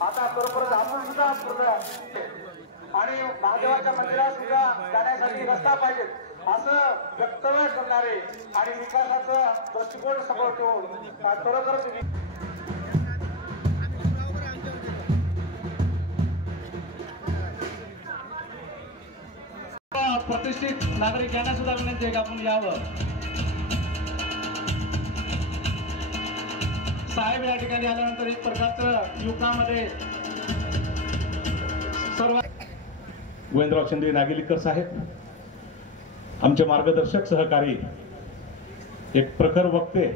आता बरोबर आपण सुद्धा आणि महादेवाच्या मंदिरात सुद्धा जाण्यासाठी रस्ता पाहिजे असं वक्तव्य करणारे आणि विकासाचा दृष्टिकोन समोर ठेवून खरोखरच प्रतिष्ठित नागरिक यांना सुद्धा विनंती आहे की आपण यावं. साहेब या ठिकाणी आल्यानंतर एक प्रकारचं युवकामध्ये सर्व गोविंदराव शिंदे नागेलीकर साहेब आमचे मार्गदर्शक सहकारी, एक प्रखर वक्ते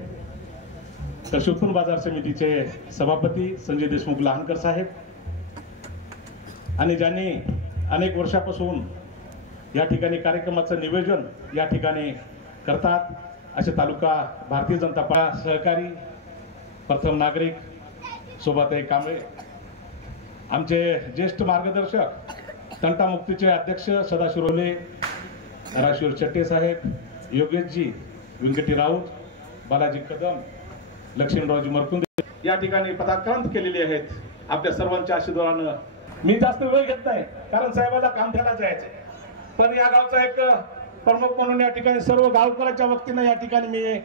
कृषी उत्पन्न बाजार समितीचे सभापती संजय देशमुख लहानकर साहेब आणि ज्यांनी अनेक वर्षापासून या ठिकाणी कार्यक्रमाचं नियोजन या ठिकाणी करतात असे तालुका भारतीय जनता पार्टी सहकारी प्रथम नागरिक शोभाताई कांबळे, आमचे ज्येष्ठ मार्गदर्शक तंटामुक्तीचे अध्यक्ष सदाशिव रोले, राशिवर चट्टे साहेब, योगेशजी, व्यंकटी राऊत, बालाजी कदम, लक्ष्मणरावजी मरकुंदे या ठिकाणी पदाक्रांत केलेले आहेत. आपल्या सर्वांच्या आशीर्वादानं मी जास्त वेळ घेत नाही कारण साहेबाला कामठ्याला जायचे, पण या गावचा एक प्रमुख म्हणून या ठिकाणी सर्व गावकऱ्याच्या वतीनं या ठिकाणी मी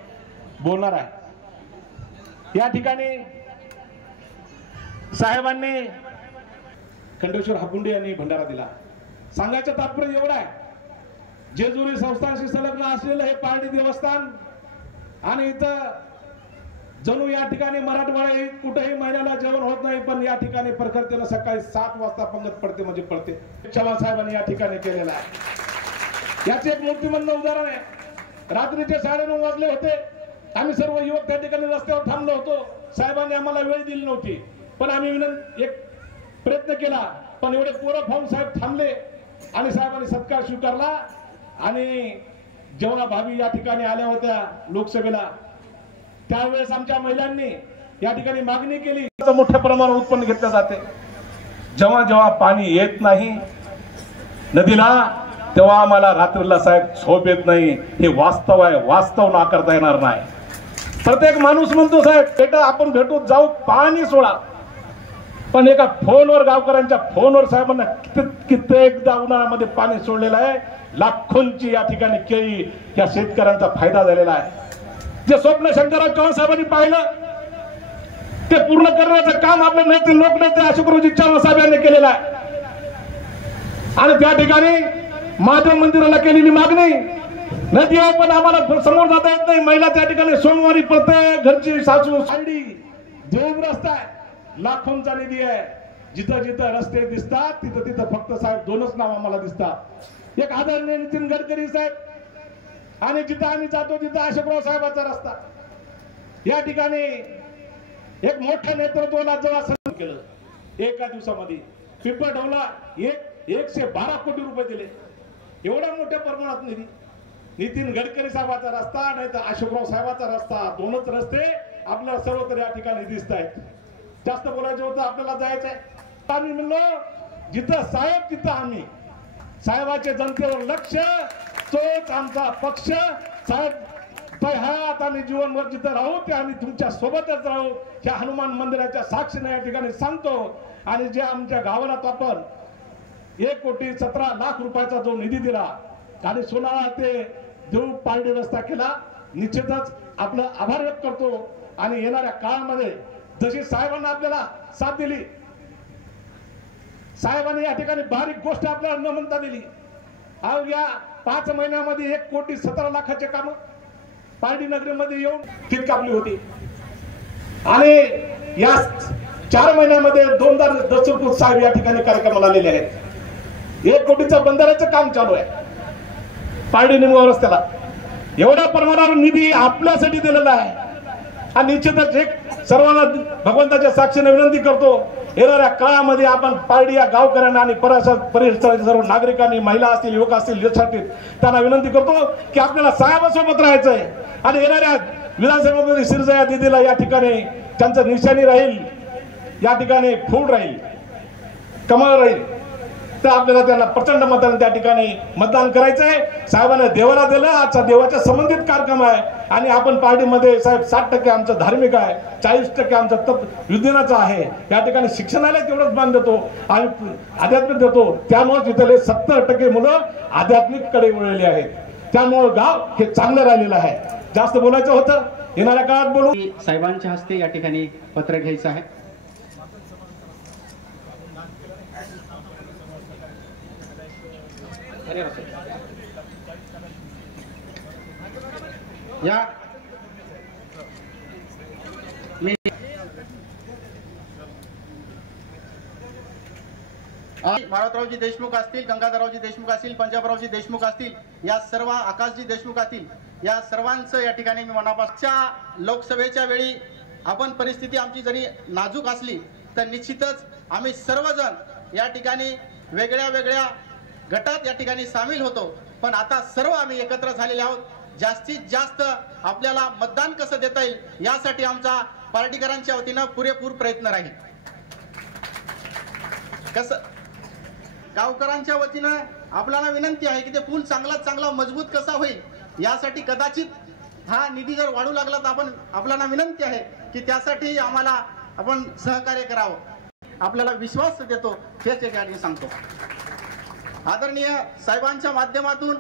बोलणार आहे. या ठिकाणी साहेबांनी खंडेश्वर हाकुंडे यांनी भंडारा दिला. सांगायचं तात्पर्य एवढं आहे, जेजुरी संस्थानशी संलग्न असलेलं हे पारडी देवस्थान आणि इथं जणू या ठिकाणी मराठवाडा कुठेही महिन्याला जेवण होत नाही, पण या ठिकाणी प्रखरतेनं सकाळी 7 वाजता पंगत पडते म्हणजे पडते. चव्हाण साहेबांनी या ठिकाणी केलेलं आहे. याचे एक मूर्तिमंत उदाहरण आहे. रात्रीचे 9:30 वाजले होते, आम्ही सर्व युवक त्या ठिकाणी रस्त्यावर थांबलो होतो. साहेबांनी आम्हाला वेळ दिली नव्हती, पण आम्ही एक प्रयत्न केला, पण एवढे पोरं पाहून साहेब थांबले आणि साहेबांनी सत्कार स्वीकारला. आणि जेव्हा भाभी या ठिकाणी आल्या होत्या लोकसभेला त्यावेळेस आमच्या महिलांनी या ठिकाणी मागणी केली, मोठ्या प्रमाणावर उत्पन्न घेतले जाते. जेव्हा जेव्हा पाणी येत नाही नदीला तेव्हा आम्हाला रात्रीला साहेब झोप येत नाही. हे वास्तव आहे, वास्तव नाकारता येणार नाही. प्रत्येक माणूस म्हणतो साहेब बेटा आपण भेटू जाऊ पाणी सोडा, पण एका फोनवर गावकऱ्यांच्या फोनवर साहेबांना कित्येकदा उन्हाळ्यामध्ये पाणी सोडलेलं आहे. लाखोंची या ठिकाणी केळी या शेतकऱ्यांचा फायदा झालेला आहे. जे स्वप्न शंकरराव चव्हाण साहेबांनी पाहिलं ते पूर्ण करण्याचं काम आपले नेते लोकनेते अशोकरावजी चव्हाण साहेब यांनी केलेलं आहे. आणि त्या ठिकाणी महादेव मंदिराला केलेली मागणी नदी आहे, पण आम्हाला समोर जाता येत नाही. महिला त्या ठिकाणी सोमवारी प्रत्येक घरची सासू साडी देव रस्ता आहे, लाखोंचा निधी आहे. जिथं जिथं रस्ते दिसतात तिथं तिथं फक्त साहेब 2च नाव आम्हाला दिसतात, एक आदरणीय नितीन गडकरी साहेब आणि जिथं आम्ही जातो तिथं अशोकराव साहेबांचा रस्ता. या ठिकाणी एक मोठ्या नेतृत्वाला जेव्हा संकलन केलं एका दिवसामध्ये पिंपळढवला 112 कोटी रुपये दिले. एवढ्या मोठ्या प्रमाणात निधी. नितीन गडकरी साहेबांचा रस्ता नाही तर अशोकराव साहेबांचा रस्ता, 2च रस्ते आपल्याला सर्वत्र या ठिकाणी दिसत आहेत. जास्त बोलायचं होतं, आपल्याला जायचंय. आम्ही म्हणलो जिथं साहेब तिथं आम्ही. साहेबाचे जनतेवर लक्ष, तोच आमचा पक्ष. साहेब हयात आणि जीवनभर जिथं राहू ते आम्ही तुमच्या सोबतच राहू ह्या हनुमान मंदिराच्या साक्षीने या ठिकाणी सांगतो. आणि जे आमच्या गावाला आपण 1,17,00,000 रुपयाचा जो निधी दिला आणि सोनाळा ते देऊ पारडी रस्ता केला, निश्चितच आपलं आभार व्यक्त करतो. आणि येणाऱ्या काळामध्ये जशी साहेबांना आपल्याला साथ दिली साहेबांनी या ठिकाणी बारीक गोष्ट आपल्याला न म्हणता दिली. या 5 महिन्यामध्ये 1,17,00,000चे काम पारडी नगरीमध्ये येऊन किट कापली होती आणि या 4 महिन्यामध्ये 2,000 दस्तूरपूर साहेब या ठिकाणी कार्यक्रमाला आलेले आहेत. 1 कोटीचं बंधाऱ्याचं काम चालू आहे पारडी निमगाव रस्त्याला. एवढ्या प्रमाणावर निधी आपल्यासाठी दिलेला आहे आणि निश्चितच एक सर्वांना भगवंताच्या साक्षीने विनंती करतो, येणाऱ्या काळामध्ये आपण पारडी या गावकऱ्यांना आणि परिसरातील सर्व नागरिकांनी, महिला असतील, युवक असतील, यशस्वी त्यांना विनंती करतो की आपल्याला साहेबांसोबत राहायचंय आणि येणाऱ्या विधानसभेमध्ये शिरजया दिदीला या ठिकाणी त्यांचं निशाणी राहील, या ठिकाणी फूल राहील, कमळ राहील. तर आपल्याला त्यांना प्रचंड मताने त्या ठिकाणी मतदान करायचंय. साहेबांना देवाला दिलं, आजचा देवाच्या संबंधित कार्यक्रम आहे आणि आपण पार्टीमध्ये साहेब 60% आमचं धार्मिक आहे, 40% आमचं विज्ञानाचं आहे. या ठिकाणी शिक्षणाला तेवढंच मान देतो आणि आध्यात्मिक देतो. त्यामुळे तिथले 70% मुलं आध्यात्मिककडे वळलेली आहेत. त्यामुळे गाव हे चांगलं राहिलेलं आहे. जास्त बोलायचं होतं, येणाऱ्या काळात बोलू. साहेबांच्या हस्ते या ठिकाणी पत्र घ्यायचं आहे. या मारुतरावजी देशमुख असतील, गंगाधररावजी देशमुख असतील, पंजाबरावजी देशमुख असतील, या सर्व आकाशजी देशमुख असतील, या सर्वांचं या ठिकाणी मी मनापासून लोकसभेच्या वेळी आपण परिस्थिती आमची जरी नाजूक असली तर निश्चितच आम्ही सर्वजण या ठिकाणी वेगळ्या वेगळ्या गटात या ठिकाणी सामील होतो. पण आता सर्व आम्ही एकत्र झालेले आहोत. जास्तीत जास्त आपल्याला मतदान कसं देता येईल यासाठी आमचा पार्टीकरांच्या वतीनं पुरेपूर प्रयत्न राहील. कसं गावकरांच्या वतीनं आपल्याला विनंती आहे की ते पूल चांगलात चांगला मजबूत कसा होईल यासाठी कदाचित हा निधी जर वाढू लागला तर आपल्याला विनंती आहे की त्यासाठी आम्हाला आपण सहकार्य करावं. आपल्याला विश्वास देतो हेच या ठिकाणी सांगतो. आदरणीय साहेबांच्या माध्यमातून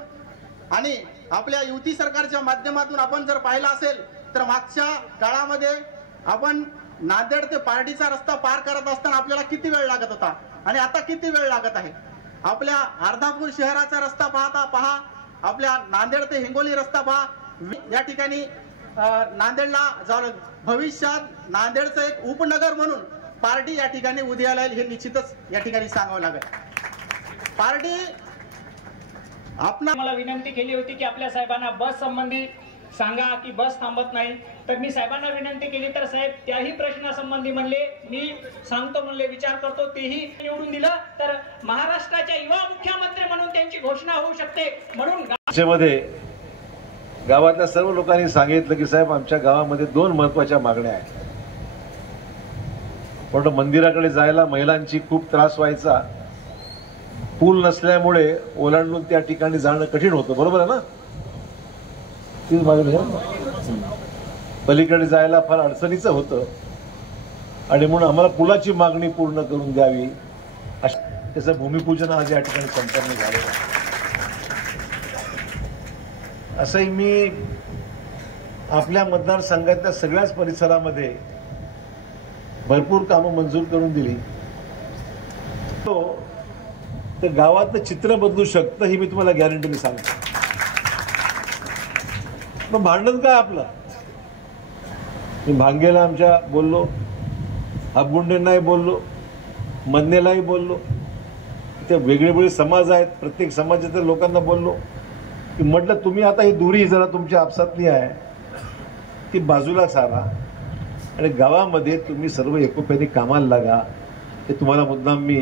आणि आपल्या युती सरकारच्या माध्यमातून आपण जर पाहिलं असेल तर मागच्या काळामध्ये आपण नांदेड ते पारडीचा रस्ता पार करत असताना आपल्याला किती वेळ लागत होता आणि आता किती वेळ लागत आहे. आपल्या अर्धापूर शहराचा रस्ता पहा, आपल्या नांदेड ते हिंगोली रस्ता पहा. या ठिकाणी नांदेडला जाऊन भविष्यात नांदेडचं एक उपनगर म्हणून पारडी या ठिकाणी उदयाला येईल हे निश्चितच या ठिकाणी सांगावं लागेल. पारडी मला विनंती केली होती की आपल्या साहेबांना बस संबंधी सांगा की बस थांबत नाही. तर मी साहेबांना विनंती केली तर साहेब त्याही प्रश्नासंबंधी म्हणले मी सांगतो म्हणले, विचार करतो. तेही निवडून दिलं तर महाराष्ट्राच्या युवा मुख्यमंत्री म्हणून त्यांची घोषणा होऊ शकते. म्हणून गावातल्या सर्व लोकांनी सांगितलं की साहेब आमच्या गावामध्ये 2 महत्वाच्या मागण्या आहेत. पण मंदिराकडे जायला महिलांची खूप त्रास व्हायचा. पूल नसल्यामुळे ओलांडून त्या ठिकाणी जाणं कठीण होतं. बरोबर आहे ना? तीच मागणी आहे. पलीकडे जायला फार अडचणीचं होतं आणि म्हणून आम्हाला पुलाची मागणी पूर्ण करून द्यावी. त्याचं भूमिपूजन आज या ठिकाणी संपन्न झालेलं आहे. असंही मी आपल्या मतदारसंघातल्या सगळ्याच परिसरामध्ये भरपूर कामं मंजूर करून दिली. तर गावातलं चित्र बदलू शकतं ही मी तुम्हाला गॅरंटीने सांगतो. मग भांडण काय आपलं? मी भांगेला आमच्या बोललो, हापगुंडेंनाही बोललो, मन्नेलाही बोललो. ते वेगवेगळे समाज आहेत, प्रत्येक समाजाच्या लोकांना बोललो की म्हटलं तुम्ही आता ही दुरी जरा तुमच्या आपसातली आहे ती बाजूला सारा आणि गावामध्ये तुम्ही सर्व एकोप्याने कामाला लागा. हे तुम्हाला मुद्दाम मी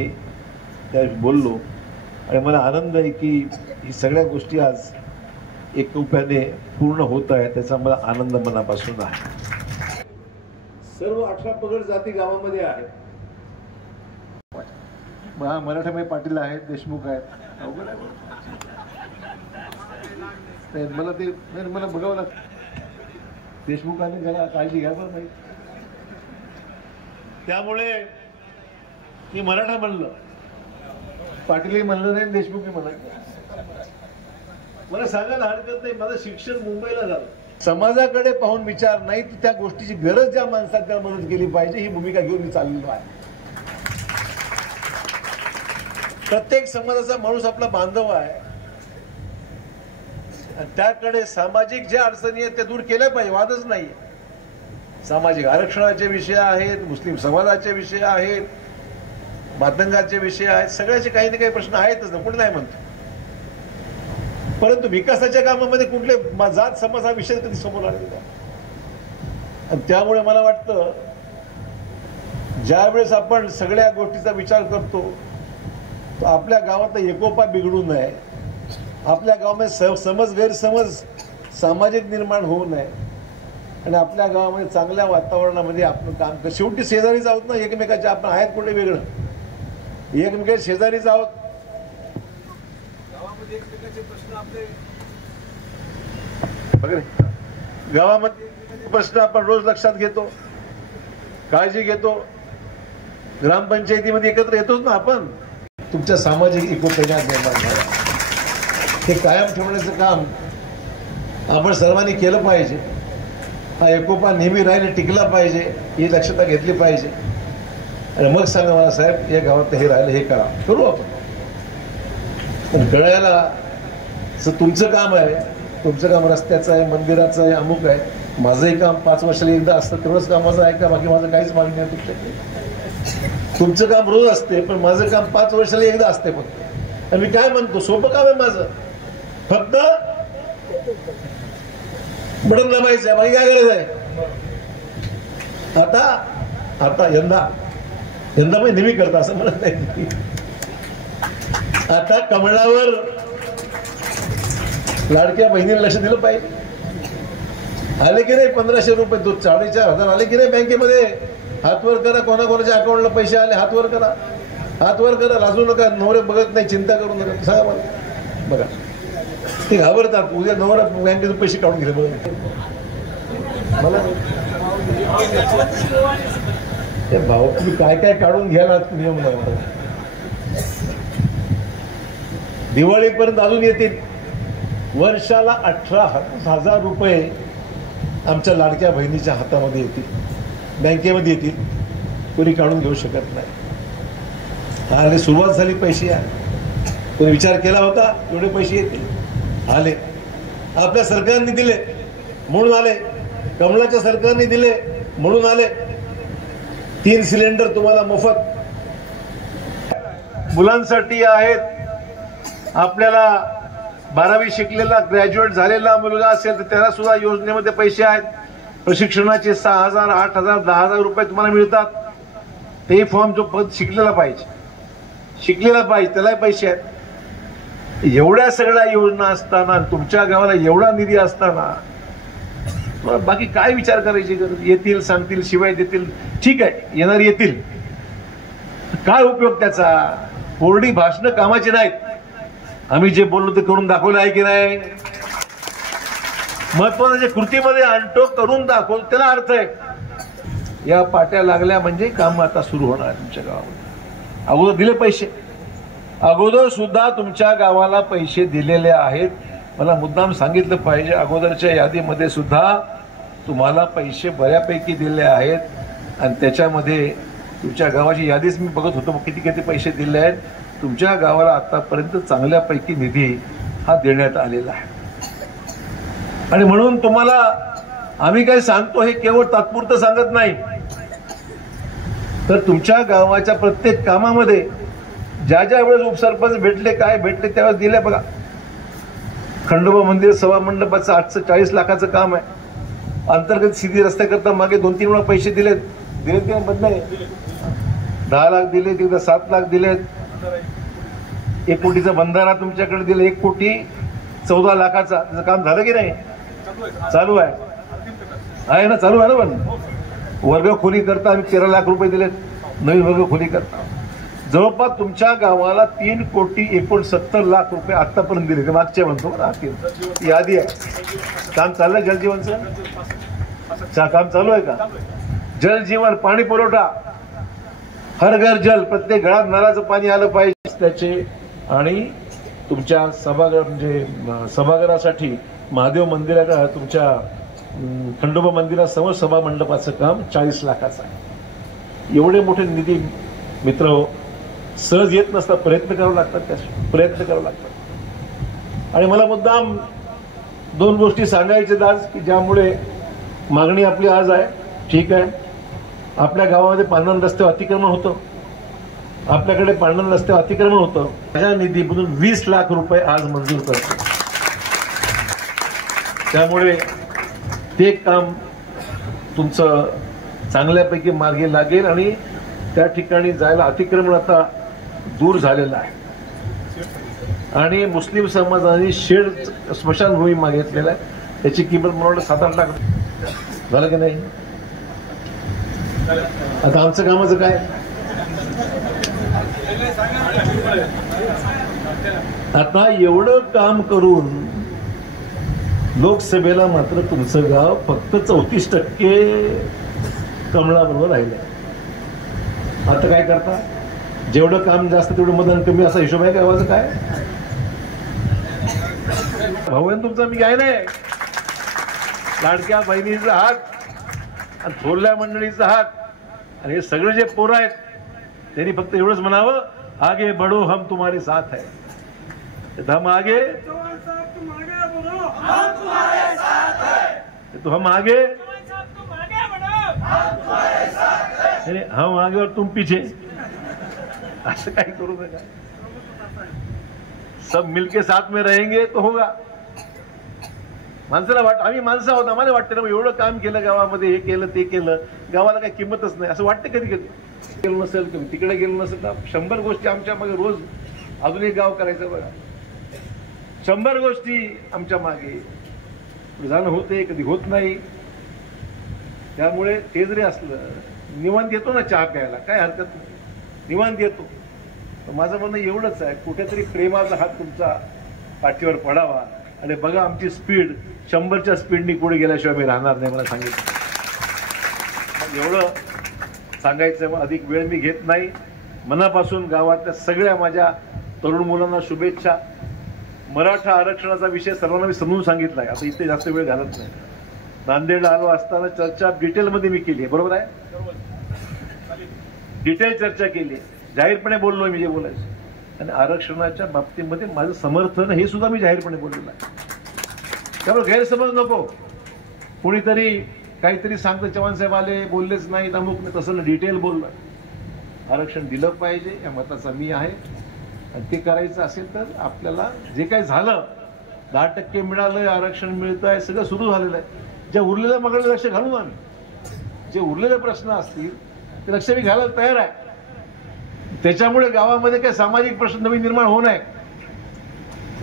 त्यावेळी बोललो आणि मला आनंद आहे की ही सगळ्या गोष्टी आज एकोप्याने पूर्ण होत आहे. त्याचा मला आनंद मनापासून आहे. सर्व 18 पगड जाती गावामध्ये आहेत. मराठा पाटील आहेत, देशमुख आहेत. अवघड आहे मला बघावं लागतं. देशमुखांनी जरा काळजी घ्यावं नाही. त्यामुळे मी मराठा म्हणलं, पाटीलही म्हणलं नाही, देशमुखही म्हणाले. मला सांगायला हरकत नाही, माझं शिक्षण मुंबईला झालं. समाजाकडे पाहून विचार नाही, त्या गोष्टीची गरज ज्या माणसात त्या मदत केली पाहिजे ही भूमिका घेऊन मी चाललेलो आहे. प्रत्येक समाजाचा माणूस आपला बांधव आहे आणि त्याकडे सामाजिक ज्या अडचणी आहेत त्या दूर केल्या पाहिजे, वादच नाही. सामाजिक आरक्षणाचे विषय आहेत, मुस्लिम समाजाचे विषय आहेत, मातंगाचे विषय आहेत, सगळ्याचे काही ना काही प्रश्न आहेतच ना, कोणी नाही म्हणतो. परंतु विकासाच्या कामामध्ये कुठले जात समाज हा विषय कधी समोर आलेला. आणि त्यामुळे मला वाटतं ज्यावेळेस आपण सगळ्या गोष्टीचा विचार करतो तर आपल्या गावातला एकोपा बिघडू नये, आपल्या गावामध्ये समज गैरसमज सामाजिक निर्माण होऊ नये आणि आपल्या गावामध्ये चांगल्या वातावरणामध्ये आपण काम कर. शेवटी शेजारीच आहोत ना एकमेकाच्या, आपण आहेत कुठे वेगळं, एकमेकाच्या शेजारीच आहोत. गावामध्ये एकमेकाचे प्रश्न आपले गावामध्ये प्रश्न आपण रोज लक्षात घेतो, काळजी घेतो. ग्रामपंचायतीमध्ये एकत्र येतोच ना आपण. तुमच्या सामाजिक एकोप्याने निर्माण झाला, हे कायम ठेवण्याचं काम आपण सर्वांनी केलं पाहिजे. हा एकोपा नेहमी राहिला टिकला पाहिजे, ही दक्षता घेतली पाहिजे. आणि मग सांगा मला साहेब या गावात हे राहिलं, हे करा, करू आपण. पण कळायला तुमचं काम आहे, तुमचं काम रस्त्याचं आहे, मंदिराचं आहे, अमुक आहे. माझंही काम 5 वर्षाला एकदा असतं, तेवढंच कामाचं आहे का? बाकी माझं काहीच मागणी नाही तुमच्याकडे. तुमचं काम रोज असते, पण माझं काम 5 वर्षाला एकदा असते फक्त. आणि मी काय म्हणतो, सोपं काम आहे माझं, फक्त बटन दाबायचं आहे, बाकी काय करायचं आहे. आता यंदा मी नेहमी करतो असं म्हणत नाही. आता कमळावर लाडक्या बहिणीला लक्ष दिलं पाहिजे. आले की नाही 1500 रुपये, 4,500 आले की नाही बँकेमध्ये? हातवर करा. कोणाकोणाच्या अकाउंटला पैसे आले हातवर करा, हातवर करा. लाजू नका, नवरे बघत नाही, चिंता करू नका. सांगा मला, बघा ते घाबरतात, उद्या नवरा बँकेतून पैसे काढून घेले. बघा मला भाऊ तुम्ही काय काय काढून घ्यायला नियम नाही मला. दिवाळीपर्यंत अजून येतील. वर्षाला 18,000 रुपये आमच्या लाडक्या बहिणीच्या हातामध्ये येतील, बँकेमध्ये येतील. कोणी काढून घेऊ शकत नाही. आले, सुरुवात झाली, पैसे आले. कोणी विचार केला होता एवढे पैसे येतील? आले. आपल्या सरकारने दिले म्हणून आले, कमळाच्या सरकारने दिले म्हणून आले. 3 सिलेंडर तुम्हाला मोफत मुलांसाठी आहेत. आपल्याला 12वी शिकलेला ग्रॅज्युएट झालेला मुलगा असेल तर त्याला सुद्धा योजनेमध्ये पैसे आहेत. प्रशिक्षणाचे 6,000, 8,000, 10,000 रुपये तुम्हाला मिळतात. ते फॉर्म जो पद शिकलेला पाहिजे त्यालाही पैसे आहेत. एवढ्या सगळ्या योजना असताना, तुमच्या गावाला एवढा निधी असताना बाकी काय विचार करायची गरज? येतील, सांगतील, शिवाय देतील, ठीक आहे, येणार येतील, काय उपयोग त्याचा? कोरडी भाषणं कामाची नाहीत. आम्ही जे बोललो ते करून दाखवलं आहे की नाही? महत्वाचं जे कृतीमध्ये आणतो, करून दाखवतो, त्याला अर्थ आहे. या पाट्या लागल्या म्हणजे काम आता सुरू होणार तुमच्या गावामध्ये. अगोदर दिले पैसे, अगोदर सुद्धा तुमच्या गावाला पैसे दिलेले आहेत. मला मुद्दाम सांगितलं पाहिजे, अगोदरच्या यादीमध्ये सुद्धा तुम्हाला पैसे बऱ्यापैकी दिले आहेत. आणि त्याच्यामध्ये तुमच्या गावाची यादीच मी बघत होतो, किती किती पैसे दिले आहेत. तुमच्या गावाला आतापर्यंत चांगल्यापैकी निधी हा देण्यात आलेला आहे. आणि म्हणून तुम्हाला आम्ही काय सांगतो हे केवळ तात्पुरतं सांगत नाही, तर तुमच्या गावाच्या प्रत्येक कामामध्ये ज्या ज्या वेळेस उपसरपंच भेटले, काय भेटले, त्यावेळेस दिले. बघा, खंडोबा मंदिर सभा मंडपाचं 40 लाखाचं काम आहे. अंतर्गत सिधी रस्त्याकरता मागे 2-3 वेळा पैसे दिलेत की बंद नाही. 10 लाख दिलेत, एकदा 7 लाख दिलेत. 1 कोटीचा बंधारा तुमच्याकडे दिला, 1 कोटी 14 लाखाचा. त्याचं काम झालं की नाही? चालू आहे ना, चालू आहे ना. पण वर्ग खोली करता आम्ही 13 लाख रुपये दिलेत, नवीन वर्ग खोली करता. जवळपास तुमच्या गावाला 3 कोटी 69 लाख रुपये आतापर्यंत दिले. मागच्या म्हणतो यादी आहे. काम चाललंय जलजीवनचं? काम चालू आहे का? जलजीवन, पाणी पुरवठा, हर घर जल, प्रत्येक घरात नळाचं पाणी आलं पाहिजे त्याचे. आणि तुमच्या सभागृहासाठी महादेव मंदिराला, तुमच्या खंडोबा मंदिरासमोर सभा मंडपाचं काम 40 लाखाचं आहे. एवढे मोठे निधी मित्र सहज येत नसतात, प्रयत्न करावे लागतात, त्या प्रयत्न करावे लागतात. आणि मला मुद्दाम 2 गोष्टी सांगायच्यात आज की ज्यामुळे मागणी आपली आज आहे. ठीक आहे, आपल्या गावामध्ये पांढरण रस्त्यावर अतिक्रमण होतं, आपल्याकडे पांढरण रस्त्यावर अतिक्रमण होतं. माझ्या निधीमधून 20 लाख रुपये आज मंजूर करतो. त्यामुळे ते काम तुमचं चांगल्यापैकी मार्गी लागेल आणि त्या ठिकाणी जायला अतिक्रमण आता दूर झालेलं आहे. आणि मुस्लिम समाजाने शेड स्मशानभूमी मागितलेला आहे, त्याची किंमत मला वाटतं 7-8 लाख झालं की नाही. आता आमचं कामाचं काय, आता एवढं काम करून लोकसभेला मात्र तुमचं गाव फक्त 34% कमळाबरोबर राहिलंय. आता काय करता, जेवढं काम जास्त तेवढं मतदान कमी असा हिशोब आहे गावाचं काय. भाऊ आहे तुमचा, मी काय नाही. लाडक्या बहिणीचा हात आणि थोरल्या मंडळीचा हात आणि हे सगळे जे पोरं आहेत त्यांनी फक्त एवढंच म्हणावं, आगे बढो हम तुम्हारे साथ है. हम आगे तो हम आगे, हम आगे और तुम पीछे. असं काही करू नका. सब मिलके साथ में रहेंगे तो होगा. माणसाला आम्ही माणसं आहोत, आम्हाला वाटतं ना एवढं काम केलं गावामध्ये, हे केलं ते केलं, गावाला काही किंमतच नाही असं वाटतं कधी कधी. गेलो नसेल कधी तिकडे गेलो नसेल ना, 100 गोष्टी आमच्या मागे रोज अजून एक गाव करायचं बघा. 100 गोष्टी आमच्या मागे जाणं होते, कधी होत नाही. त्यामुळे ते जरी असलं निवांत येतो ना चहा प्यायला, काय हरकत नाही, निवांत येतो. माझं म्हणणं एवढंच आहे, कुठेतरी प्रेमाचा हात तुमचा पाठीवर पडावा. आणि बघा आमची स्पीड 100च्या स्पीडनी पुढे गेल्याशिवाय मी राहणार नाही, मला सांगितलं. एवढं सांगायचं, अधिक वेळ मी घेत नाही. मनापासून गावातल्या सगळ्या माझ्या तरुण मुलांना शुभेच्छा. मराठा आरक्षणाचा विषय सर्वांना मी समजून सांगितलाय, आता इथे जास्त वेळ घालत नाही. नांदेडला आलो असताना चर्चा डिटेलमध्ये मी केली आहे, बरोबर आहे, डिटेल चर्चा केली, जाहीरपणे बोललोय मी जे बोलायचं. आणि आरक्षणाच्या बाबतीमध्ये माझं समर्थन हे सुद्धा मी जाहीरपणे बोललेलं आहे. त्यामुळे गैरसमज नको. कोणीतरी काहीतरी सांगतं चव्हाण साहेब आले बोललेच नाही, अमुक नाही, तसं डिटेल बोललं. आरक्षण दिलं पाहिजे या मताचा मी आहे. आणि ते करायचं असेल तर आपल्याला जे काही झालं, 10% मिळालं, आरक्षण मिळतं आहे, सगळं सुरू झालेलं आहे. ज्या उरलेल्या मागणीला लक्ष घालून आम्ही, जे उरलेले प्रश्न असतील ते लक्ष मी घालायला तयार आहे. त्याच्यामुळे गावामध्ये काही सामाजिक प्रश्न नवीन निर्माण होऊ नये.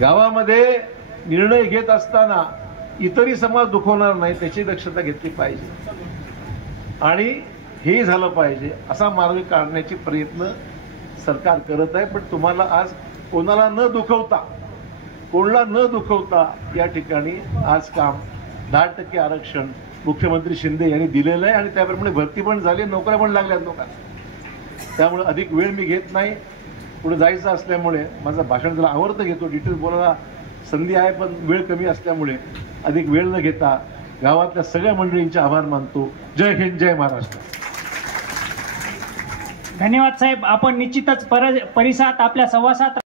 गावामध्ये निर्णय घेत असताना इतरही समाज दुखवणार नाही त्याची दक्षता घेतली पाहिजे. आणि हे झालं पाहिजे असा मार्ग काढण्याचे प्रयत्न सरकार करत आहे. पण तुम्हाला आज कोणाला न दुखवता या ठिकाणी आज काम 10% आरक्षण मुख्यमंत्री शिंदे यांनी दिलेलं आहे. आणि त्याप्रमाणे भरती पण झाली, नोकऱ्या पण लागल्यात लोकांना. त्यामुळे अधिक वेळ मी घेत नाही, पुढे जायचं असल्यामुळे माझं भाषण त्याला आवडतं घेतो, डिटेल बोलायला संधी आहे, पण वेळ कमी असल्यामुळे अधिक वेळ न घेता गावातल्या सगळ्या मंडळींचे आभार मानतो. जय हिंद, जय महाराष्ट्र. धन्यवाद साहेब. आपण निश्चितच परिसरात आपल्या सहवासात